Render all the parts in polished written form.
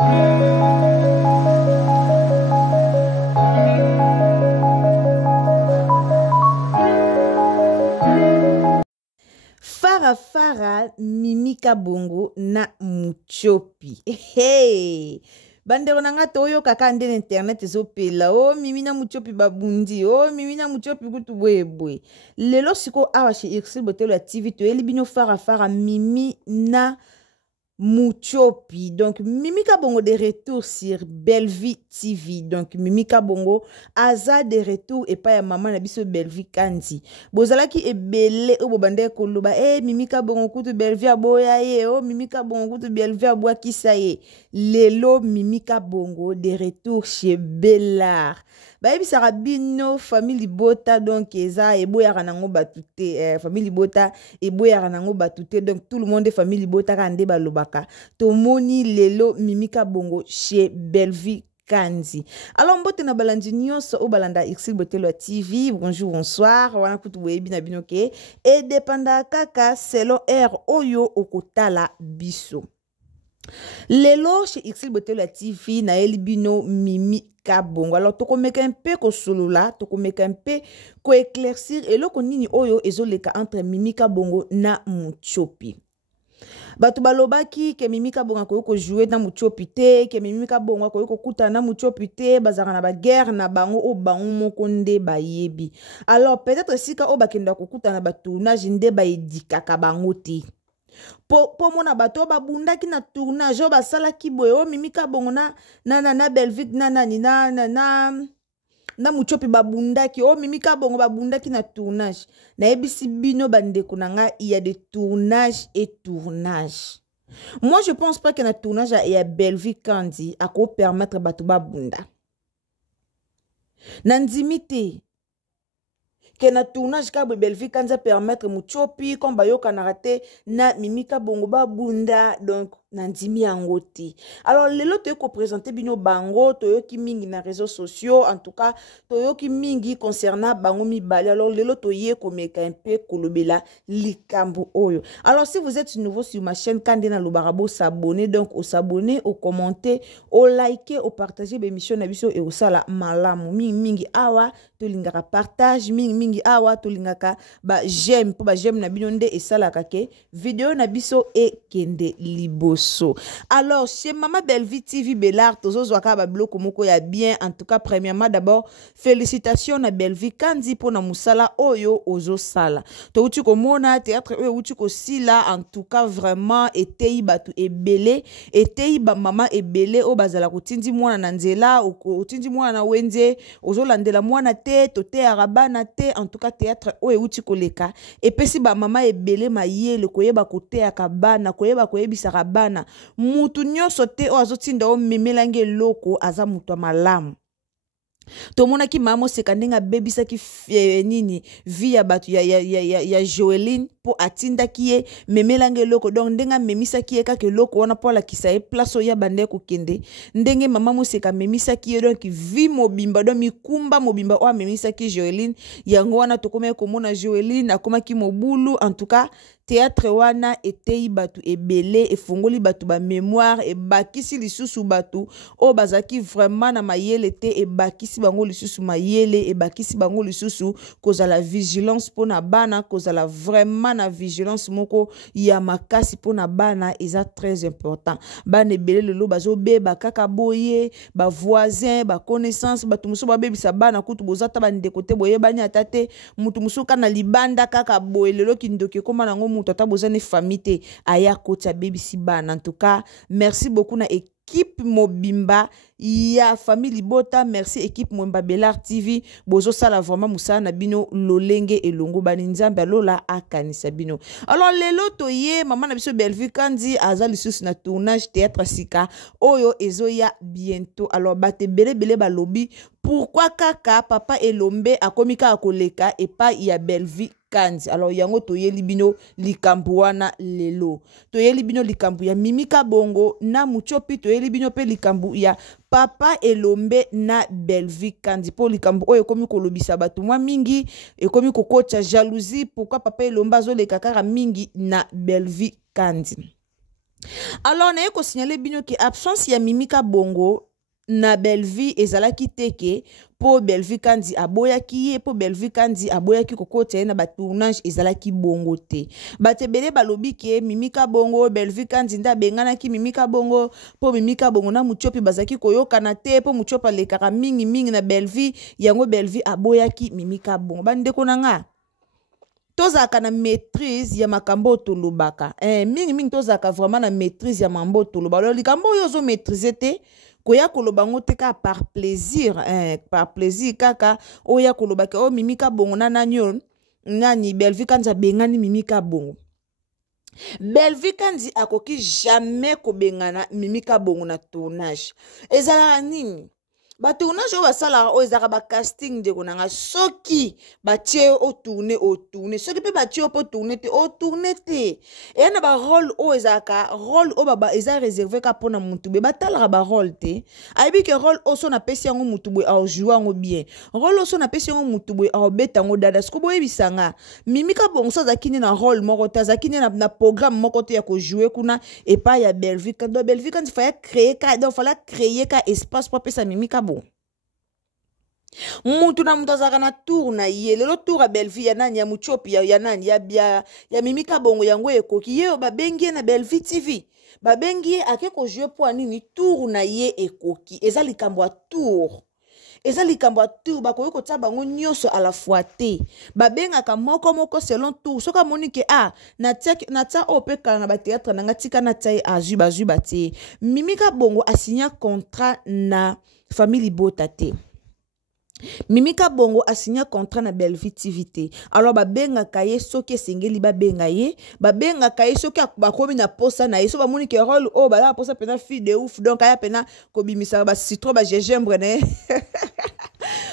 Fara Fara Mimika Bongo na Muchopi. Hey! Bandero nanga toyo kaka nde internet ezopela. Oh mimi na Muchopi babundi. Oh mimi na Muchopi kutu bwebwe. Lelo siko awa chez Irsil Botelo ya TV to elibino Fara Fara Mimi na Muchopi. Donc Mimika Bongo de retour sur Bellevue TV. Donc Mimika Bongo aza de retour et pas ya maman na biso Bellevue Kandi. Bozalaki ebele o bobande koloba Mimika Bongo kutu Bellevue aboya ye. Oh Mimika Bongo kutu Bellevue aboya kisa ye. Lelo Mimika Bongo de retour chez Bellard. Bayebi sarabino famille Bota donc eza eboya kanango batute famille Bota eboya kanango batute donc tout le monde est famille Bota kande balobaka tomoni lelo Mimika Bongo chez Bellevue Kandi. Alors mbote na balandi nyonso o balanda Irsil Botelo TV. Bonjour, bonsoir. Wana kutu webi na binoke et dépenda kaka selon air oyo okotala biso. Lelo chez Irsil Botelo TV na elibino Mimika Bongo. Alors toko meka un peu ko solola, toko meka un peu ko éclaircir et loko nini oyo ezoleka entre Mimika Bongo na Muchopi. Batu balobaki ke Mimika Bongo ko jouer na Muchopi te, ke Mimika Bongo ko kuta na Muchopi te, bazaka na ba guerre na bango o bango moko nde bayebi. Alors peut-être sika o bakenda ko kuta na ba tournage nde bayedika ka bango te. Po mona bato babundaki na tournage o basalaki boye o Mimika Bongo na Bellevue na Muchopi babundaki o Mimika Bongo babundaki na tournage. Na ebisi bino bandeko nanga il y a des tournages et tournages. Moi je pense pas que na tournage ya Bellevue Kandi ako permettre bato babunda. Nandimite que na tournage ka Bellevue Kandi permettre Muchopi comme bayoka na raté na Mimika Bongo babunda donc nandimi angoti. Alors lelo to ko présenter bino bango to ki mingi na réseaux sociaux en tout cas to ki mingi concernant bango mibali. Alors lelo to ye ko meka un peu kolobela likambo oyo. Alors si vous êtes nouveau sur ma chaîne Kandena Lobarabo, s'abonner donc au s'abonner, au commenter, au liker, au partager l'émission na biso et au sala malamu mingi awa to lingaka partage mingi awa to lingaka ba j'aime pour ba j'aime na binonde et sala kake vidéo na biso e kende libo. Alors, chez Maman Bellevue TV Bellard, tozo zwaka ba bloko moko ya bien. En tout cas, premièrement, d'abord, félicitations à Bellevue Kandi pour na musala oyo ozo sala. To uti ko mona théâtre oyo uti ko sila. En tout cas, vraiment, etei batu ebele, etei ba mama ebele o bazala kutindi mwana na nzela, utindi mwana na wenze, ozo landela mwana te, tote arabana te. En tout cas, théâtre oyo uti ko leka. Et pesi ba mama ebele mayele koyeba kote akabana, koyeba koyebisa rabana. Mutu nyonso te o azotinda o memelange loko aza mutu malamu. Tomona ki mamo sekandenga bebisa ki nini via batu ya Joeline po atinda kiye memelange loko donc ndenga memisa kiye kake loko wana po la kisaye place ya bande ko kende ndenge mama museka memisa kiye donc vi mobimba donc mikumba mobimba o memisa ki Joeline yango wana tokome komona Joeline akoma ki mobulu. En tout cas théâtre wana etei batu ebele efongoli batu ba mémoire e bakisi lisusu batu o bazaki vraiment na mayele te e bakisi bango lisusu mayele e bakisi bango lisusu koza la vigilance pona bana koza la vraiment na vigilance moko ya makasi pona bana eza très important. Bana ebele lelo bazo beba kaka boye ba voisin ba connaissance batu muso ba bebisa bana kutu bozata bande kote boye bani atate mutu muso kana libanda kaka boye lelo kindoki koma nango tata bozane famille aya kota baby si bana. En tout cas merci beaucoup na équipe mobimba ya famille Bota, merci équipe Mwemba Bellard TV bozo sala vraiment musala na bino lolenge elongo bani nzambe lola akanisa bino. Alors lelo toye maman na biso Bellevue Kandi aza lisusu na tournage théâtre sika oyo ezoya bientôt. Alors bate bele balobi pourquoi kaka papa Elombe akomika akoleka et pas ya Bellevue Kandi. Alors yango toyeli bino likambo wana lelo toyeli bino likambo ya Mimika Bongo na Muchopi, toyeli bino pe likambo ya papa Elombe na Bellevue Kandi po likambo oyo komi kolobisa batu mwa mingi ekomi kokocha jalousie pourquoi papa Elombe azoleka kaka mingi na Bellevue Kandi. Alors na ko signaler bino ki absence ya Mimika Bongo na Belleville ezalaki teke po Belleville kandi aboyaki ye po Belleville kandi aboyaki kokota na ba tournage ezalaki bongo te batebele balobi ke Mimika Bongo Belleville kandi nda benganaki Mimika Bongo po Mimika Bongo na muchopi bazaki koyokana te po muchopa lekaka mingi na Belleville yango Belleville aboyaki Mimika Bongo bandeko nanga tozaka na maîtrise ya makambo tolobaka mingi tozaka vraiment na maîtrise ya mambo toloba lo likambo yo zo maîtriser te koya koloba ngo te ka par plaisir kaka oya koloba ke o Mimika Bongo na nanyo nani Belleville kanza bengani Mimika Bongo Belleville kandi akoki jamais ko bengana Mimika Bongo na tournage ezala nini ba tournage o basala o ezaka ba casting de konanga soki ba tie o tourner soki pe ba tie o po tourner te o tourner te e na ba rôle o ezaka rôle o baba eza réservé ka pona mutu be batala ba rôle te aibi ke rôle o so na pesi yango mutu be a jouer ngo bien rôle o so na pesi yango mutu be a beta ngo dada sko boye bisanga Mimika Bongo so zakini na rôle moko ta zakini na programme moko te ya ko jouer kuna e pa ya Belleville quand il fallait créer ka espace pour pesa Mimika Bongo Mutu na mutu azaka na tour na ye lelo tour a Belleville ya nani ya muchopi ya nani ya Mimika Bongo yango ekoki ye babengi na Belleville TV babengi ake ko jouer po nini tour na ye ekoki eza likambo a tour bakoki kotia bango nyonso à la fois te babengaka moko selon tour soka monike na tia opeka na ba théâtre na ngatika na tia azui bati Mimika Bongo asigna contrat na famille Bota te Mimika Bongo a signé contrat na Belleville TV. Alors babenga kaye soki singeli babenga ye, babenga kaye soki bakomi na posa na ye so ba moni ke rôle o ba la posa pena fille de ouf donc aya pena ko bimisa ba citron ba gingembre ne.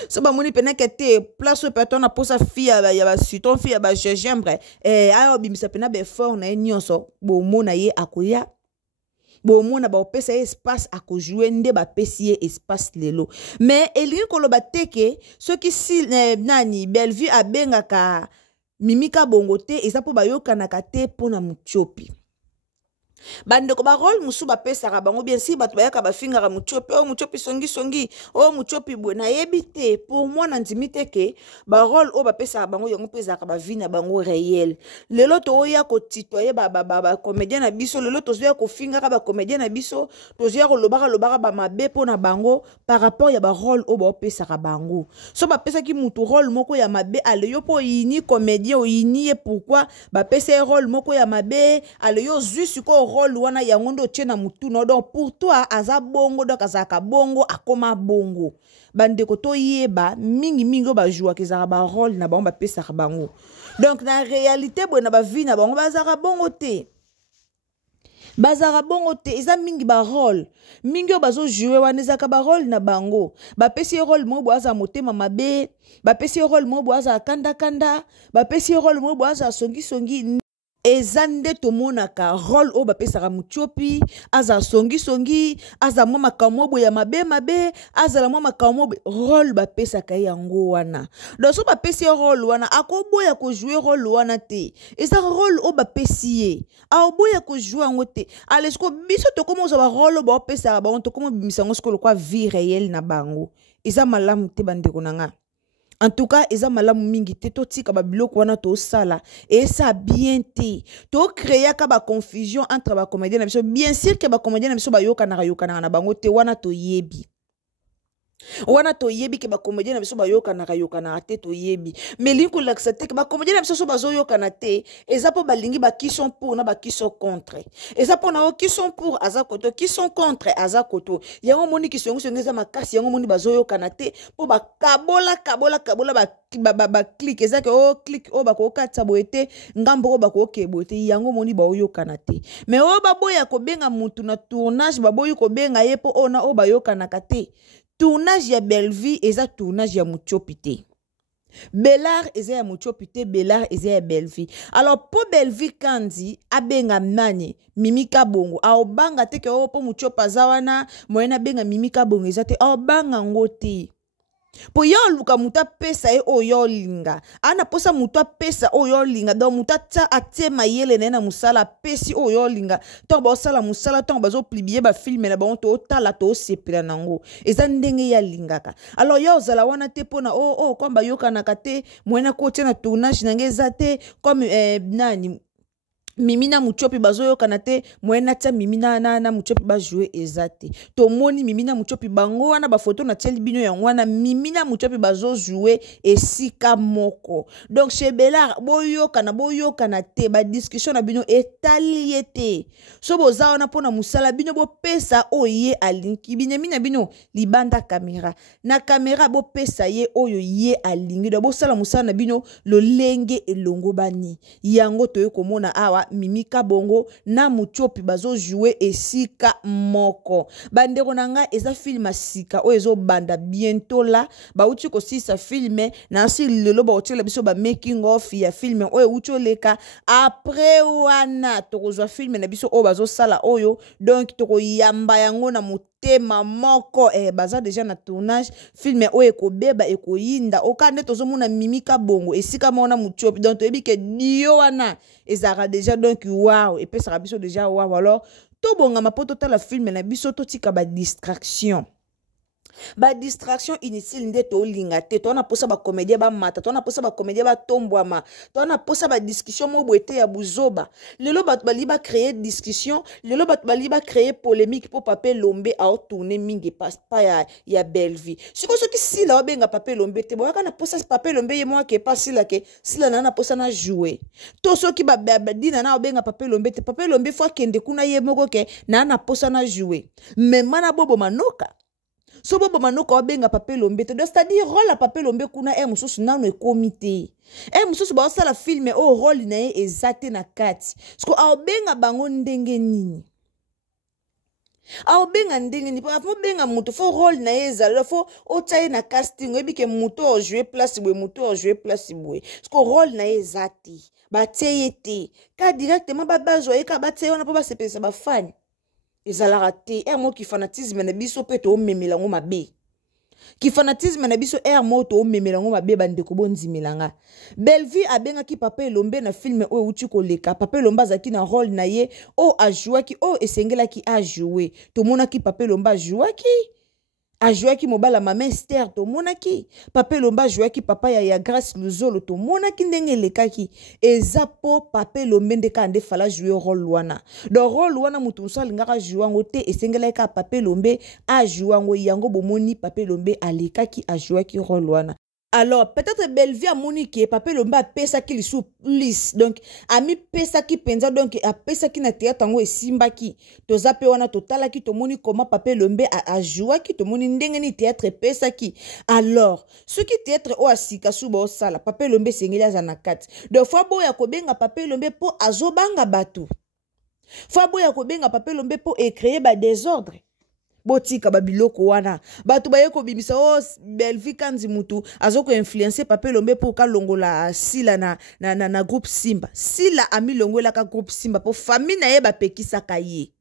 So ba moni pena ke te place o peton na posa fille ya ba citron fille ya ba gingembre aya bimisa pena be fort na nyonso bo mona ye akoya bomona ba opesa espace a ko jouer nde ba pesi espace lelo mais elingi koloba teke soki si nani Belleville abengaka Mimika Bongo te eza po bayokanaka te pona muchopi bandeko ba rôle musu ba pesa ka bango bien si bato bayaka ba finga ka muchopi o muchopi songi o muchopi bwe na yebite pour moi na ndimite ke ba rôle o ba pesa ka bango yango pesa ka ba vie na bango réel lelo to oya ko titoyer ba comédien na biso lelo to zoya ko finga ka ba comédien na biso to zoya ko lobaka ba mabe pona bango par rapport ya ba rôle o ba pesa ka bango so ba pesa ki mutu rôle moko ya mabe ale yo po yini comédien o yini pourquoi ba pesa rôle moko ya mabe ale yo juste ko rôle wana yango ndo tie na mutu no donc pour toi aza bongo donc azaka bongo akoma bongo bandeko to yeba mingi ba joua kezaka ba rôle na bango ba pesa bango donc na réalité bona ba vie na bango bazaka bongo te eza mingi ba rôle mingi o bazo jouer wana ezaka ba rôle na bango ba pesi rôle mo bo aza motema mabe ba pesi rôle mo bo aza kanda ba pesi rôle mo bo aza songi ezande tomonaka rôle o bapesaka muchopi aza songi aza mwa makambo ya mabe aza mwa makambo rôle bapesaka yango wana donc so bapesi rôle wana akoboya ko jouer rôle wana te eza rôle o bapesi ye akoboya ko jouer yango te alesko biso to komo za rôle bo bapesaka bango to komo bimisango skolo kwa vie réelle na bango eza malamu te bandeko nanga. En tout cas, eza malamu mingi te to tika ba biloko wana to sala et ça bien te to créer ka ba confusion entre ba comédien na biso bien sûr que ba comédien na biso ba yoka na bango te wana to yebi ke ba comédien na biso ba yoka na te to yebi mais linko l'accepter que ba comédien na biso so ba zo yoka na te eza po balingi ba qui sont pour na ba qui sont contre eza po na qui sont pour aza koto qui sont contre aza koto yango moni ki songo eza makasi yango moni ba zo yoka na te po ba kabola ba click eza ke o click o ba ko katsa boete ngambo o ba ko ke boete yango moni ba yoka na te mais o ba boya ko benga mutu na tournage ba boyi ko benga ye po ona o ba yoka na kate tournage ya Belleville eza tournage ya muchopi te Belard eza ya muchopi te Belard eza ya Belleville alors po Belleville kandi abenga nani Mimika Bongo aobanga te ke o po muchopa za wana moyena benga Mimika Bongo eza te aobanga ngo te Po yo luka muta pesa e oyo linga. Ana posa muta pesa oyo linga. Donc muta ta ate mayele na musala pesi oyo linga. Tant ba sala musala tant bazo plibier ba filme na ba on to tala to sepela nango. Eza ndenge ya lingaka. Alors yo zala wana te pona komba yoka na kate mwena ko na tournage nange zate comme nani Mimina muchopi bazo kanate mwena tia mimina na muchopi ba jouer ezate. To moni mimina muchopi bango wana ba photo na tieli bino ya wana mimina muchopi bazo jouer esika moko. Donc chez Bella boyo kana te ba discussion na bino etaliete. So boza wana pona musala bino bo pesa oye alinki bino mina bino libanda kamera. Na kamera bo pesa ye oyo ye alingi do bo sala musala na bino lo lenge elongo bani. Yango to komona awa Mimika Bongo na muchopi bazo jouer esika moko. Bandeko nanga eza film sika o ezo banda bientôt là ba uti ko si sa filme na si lelo ba otela biso ba making of ya filme o uti leka après wana to kozwa filme na biso o bazo sala oyo donc to ko yamba yango na tema moko baza déjà na tournage filme o ekobeba ekoyinda okande tozomona Mimika Bongo esika mona muchopi donc toyebi ke dio wana ezara déjà donc wow et puis ça biso déjà wow alors to bonga mapoto ta la filme na biso to tika ba distraction. Ba distraction inutile nde to linga te to na posa ba comédie ba mata to na posa ba comédie ba tombwama to na posa ba discussion mo boete ya buzoba lelo bat bali ba créer discussion lelo bat bali ba créer polémique pour Pape Lombe a tourner mingi passe pas ya belle vie siko soki si la obenga Pape Lombe te boyaka na posa Pape Lombe ye moi ke pas si la na posa na jouer to soki ba dina na obenga Pape Lombe te Pape Lombe fois kende kuna ye moko ke na posa na jouer mais mana bobo manoka. So bobo manuka obenga Pape Lombe te c'est-à-dire rôle à Pape Lombe kuna mususu nano e comité mususu ba sala filme o rôle na ye ezate na kati sko obenga bango ndenge nini obenga ndenge nini pa benga mutu fo rôle na ye ezala fo otaye na casting ebike mutu o jouer place boy mutu o jouer place boy sko rôle na ye ezate ba teyete ka directement ba bazoye ka ba teye wana po ba sepesa ba fan ezala raté mo ki fanatisme na biso pe to memela ngo mabe ki fanatisme na biso mo to memela ngo mabe bandeko bonzimelanga Bellevue abenga ki Pape Lombe na filme o uti ko leka Pape Lombe azaki na rôle na ye o ajouer ki o esengela ki a jouer to mona ki Pape Lombe ajouer ki a joué qui mobala maman Esther to monaki Pape Lombe joué qui papa ya Grâce Luzolo to monaki ndenge lekaki ezapo Pape Lombe ndeka ande fala jouer rôle wana do rôle wana mutu so lingaka jouer ngo te esengela ka Pape Lombe a jouer ngo yango bomoni Pape Lombe alekaki a jouer ki rôle wana. Alors, peut-être Bellevue a monique, Pape Lombe a pesa ki sous plus. Donc, a mi pesa ki penza, donc, a pesa ki na théâtre tango e simba ki. To zape wana totala ki to moni comment Pape Lombe a joué ki to moni ndenge ni théâtre pesa ki. Alors, ce qui théâtre o asika suba o sala, Pape Lombe sengeli za na kati. Donc, fois bo ya kobenga Pape Lombe po azobanga batu. Fois bo ya kobenga Pape Lombe po e créer ba désordre. Botika babiloko wana batu bayeko bimisa Bellevue kanzi mutu azoko influencer Pape Lombe pour ka longola sila na groupe Simba sila ami longola ka groupe Simba pour famille na ye ba pekisa kaye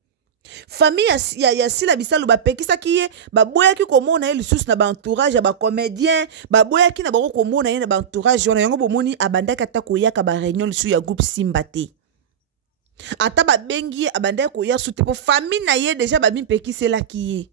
famille ya sila bisalo ba pekisa kiye ba boya ki komona ye lisusu na ba entourage ba comédien ba boya ki na ba komona ye na ba entourage wana yango bomoni abandaka ta koyaka ba réunion lisusu ya groupe Simba te. Ata ba bengi abanda ko ya sute po famille na ye déjà ba mi pekise la ki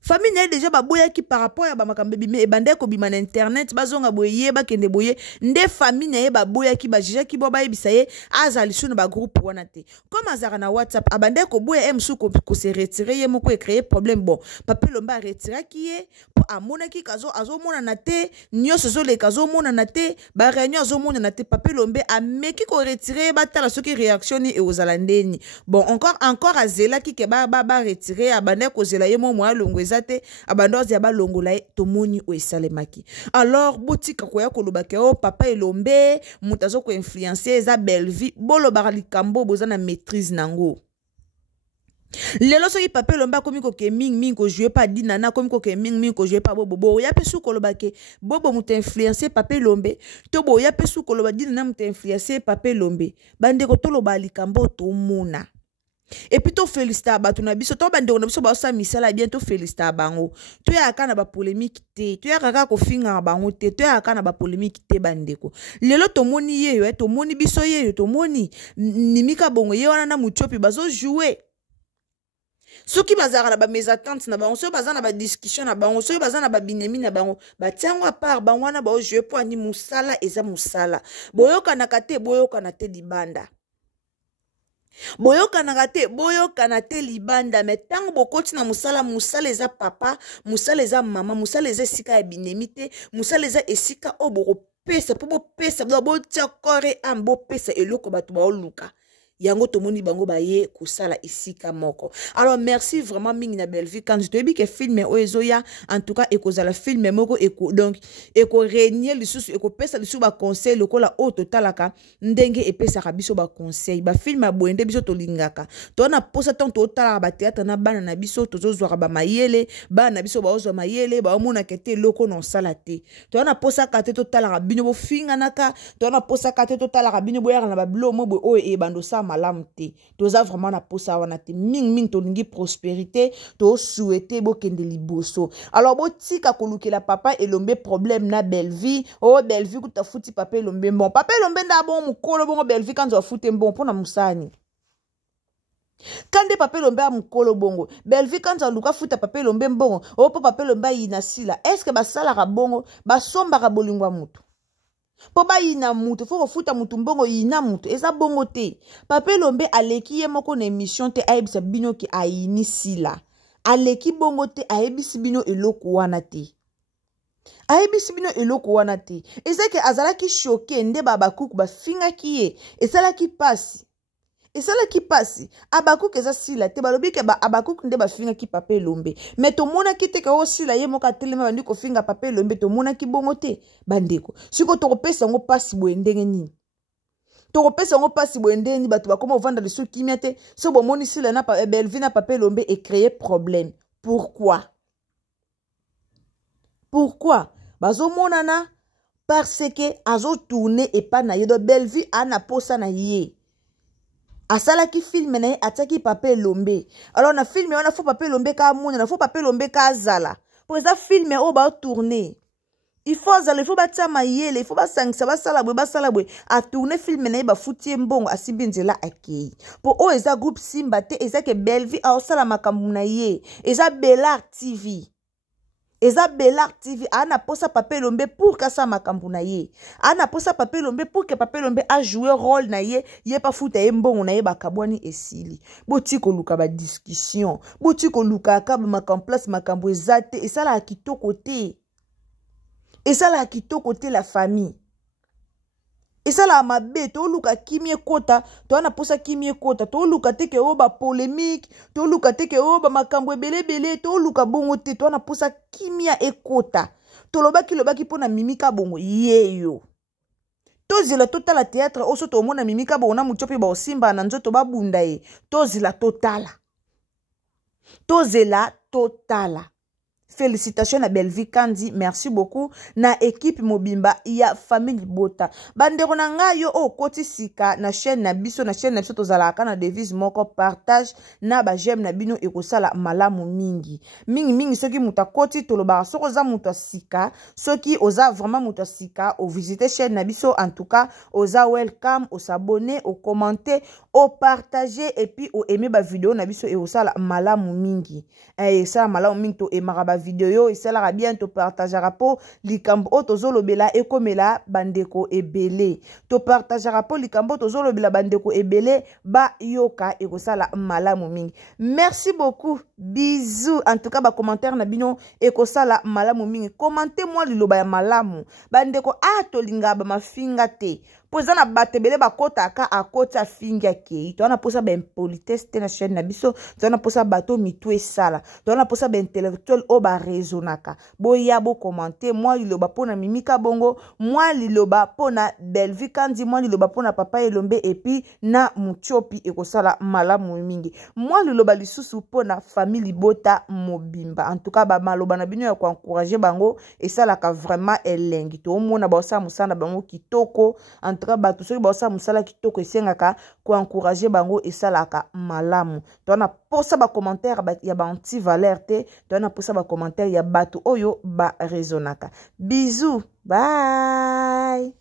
famille na ye déjà ba boya ki par rapport ya ba makambe bime ebanda ko bima na internet bazonga boye ba kende boye nde famille na ye ba boya ki ba jija ki bo ba yebisa ye azali suna ba groupe wana te comme azara na WhatsApp abanda ko boya msu ko se retirer ye moko e créer problème bon Pape Lombe a retirer ki ye po amona ki kazo azomona na te nyoso zo le kazo mona na te ba réunion azomona na te Pape Lombe a meki ko retirer ba tala soki réaction ni e ozalandeni bon encore azela ki ke ba retirer abanda ko zela ye mo mwa longweza te abandozi ya ba longola to moni o esalemaki alors botika ko ya koloba ke o Papa Lombe mutazo ko influencer za Bellevue bolo balikambo boza na maîtrise nango. Lelo soki Pape Lombe komi ko ke ming ko jouer pas dinana komi ko ke ming ko jouer pas bobo ya pesu koloba ke bobo muta influencer Pape Lombe to bo ya pesu koloba dinana muta influencer Pape Lombe bande ko tolo balikambo to mona Et puis to félicita ba tuna biso to bande na biso ba sa misala bien to félicita bango. To ya kana ba polémique te, to ya kaka ko finga bango te, to ya kana ba polémique te bandeko. Lelo to moni yeyo to moni biso yeyo to moni nimika bongo ye wana na muchopi bazo jouer. Soki bazara na ba mésattente na bango, soki bazana ba discussion na bango, soki bazana ba binemi na bango, ba tiango à part bango wana ba jouer pour ani musala eza musala. Boyoka na kate boyoka na te libanda. Boyoka na te libanda mais tango bokoti na musala eza papa, musala eza mama, musala eza esika ya binemi te, musala eza esika o boko pesa po bo pesa bo tia kore ambo pesa eloko batu ba oluka. Yango tomoni bango baye kusala isika moko. Alors merci vraiment mingi na Belle Vie quand je te dis que film oezoya en tout cas ekozala film moko donc eko régner lisusu eko pesa lisusu ba conseil lokola o totalaka ndenge epesa ka biso ba conseil ba film aboende biso tolingaka. To na posa tant totala ba théâtre na bana na biso tozozwa ba mayele bana na biso ba ozwa mayele ba omona kete loko non salate. To na posa kate totala bino bo finga naka to na posa kate totala bino boyaka na ba blomo bo o e bando sa malamte toza vraiment na posa wana te ming to lingi prospérité to souhaiter bo kende liboso. Alors bo tika kolukela papa elombe problème na Belle Vie oh Belle Vie kuta futi papa elombe bon papa elombe nda bon mukolo bon Belle Vie quand zo futi bon pona musani kande papa elombe a mukolo bongo Belle Vie quand zo luka futa papa elombe bongo oh papa elombe inasila est-ce que basala ka bongo basomba ka bolingwa mutu po ba yina mutu foko futa mutu mbongo yina mutu eza bongo te papa elombe aleki ye moko na émission te ayebisa bino ki ayinisila aleki bongo te ayebisi bino eloko wana te ayebisi bino eloko wana te ezake azalaki choqué nde babakuku bafingaki ye esalaki pasi abakuku eza sila te balobi ke abakuku nde bafingaki papa elombe mais tomonaki te ke osila ye moko atelema bandi kofinga papa elombe tomonaki bongo te bandeko siko tokopesa yango pasi boye ndenge nini tokopesa yango pasi boye ndenge nini bato bakoma ovanda lisu kimia te so bomoni sila na Belle Vie na papa elombe e créer problème. Pourquoi bazomonana parce que azo tourner et pas na ye do Belle Vie ana posa na ye asala ki film na ye ataki papa elombe. Alors na film wana fo papa elombe ka mona na fo papa elombe ka zala pour ça film o ba tourner il faut batia mayele il faut basangisa basala boye a tourner film na ye ba futie mbongo asibinzela akei po o eza groupe Simba te eza ke Belle Vie a osala makambu na ye eza Belar TV ana posa papa elombe pour ka sa makambu na ye ana posa papa elombe pour que papa elombe a jouer rôle na ye pa futa ye mbongo na ye bakabwani esili boti ko luka ba discussion boti ko luka ka ba makambu place makambu ezate esala kitoko te la famille esala mabe to luka kimie kota to ana posa kimie kota to luka te ke oba polémique to luka te ke oba makambo ebele to luka bongo te to ana posa kimia ekota to lobaki pona mimika bongo yeyo to zila totala théâtre oso to mona mimika bongo na muchopi ba osimba na nzoto babunda ye to zila totala. Félicitations à Belle Vie Kandi, merci beaucoup na équipe mobimba ya famille bota bandeko na nga yo o koti sika na chaîne na biso tozalaka na devise moko partage na ba j'aime na bino ekosala malamu mingi soki muta koti tolobaka soko za muta sika soki oza vraiment muta sika o visiter chaîne na biso en tout cas oza welcome o s'abonner o commenter o partager et puis o aimer ba vidéo na biso ekosala malamu mingi ça malamu mingi to emaka ba vidéo yo esalaka bien to partageara po likambo o tozolobela ekomela bandeko ebele to partageara po likambo tozolobela bandeko ebele ba yoka ekosala malamu mingi. Merci beaucoup, bisous en tout cas ba commentaire na bino ekosala malamu mingi. Commentez moi liloba ya malamu bandeko tolinga ba mafinga te poza na batebele bakota ka akota finga ke to na posa ba impolitesse te na chaîne na biso to na posa bato mitu esala to na posa ba intellectuel o ba raisonaka boya bo commenter moi liloba pona mimika bongo moi liloba pona Belle Vie Kandi moi liloba pona papa elombe et puis na muchopi ekosala malamu mingi moi liloba lisusu pona famille bota mobimba en tout cas ba maloba na bino ya ko encourager bango esala ka vraiment elengi to mona ba osa musana bango kitoko en tout tout cas bato soki baosala mosala kitoko esengaka koencourage bango esalaka malamu toana posa bacommentaire ya baanti valeur te toana posa bacommentaire ya bato oyo baresonaka. Bisous, bye.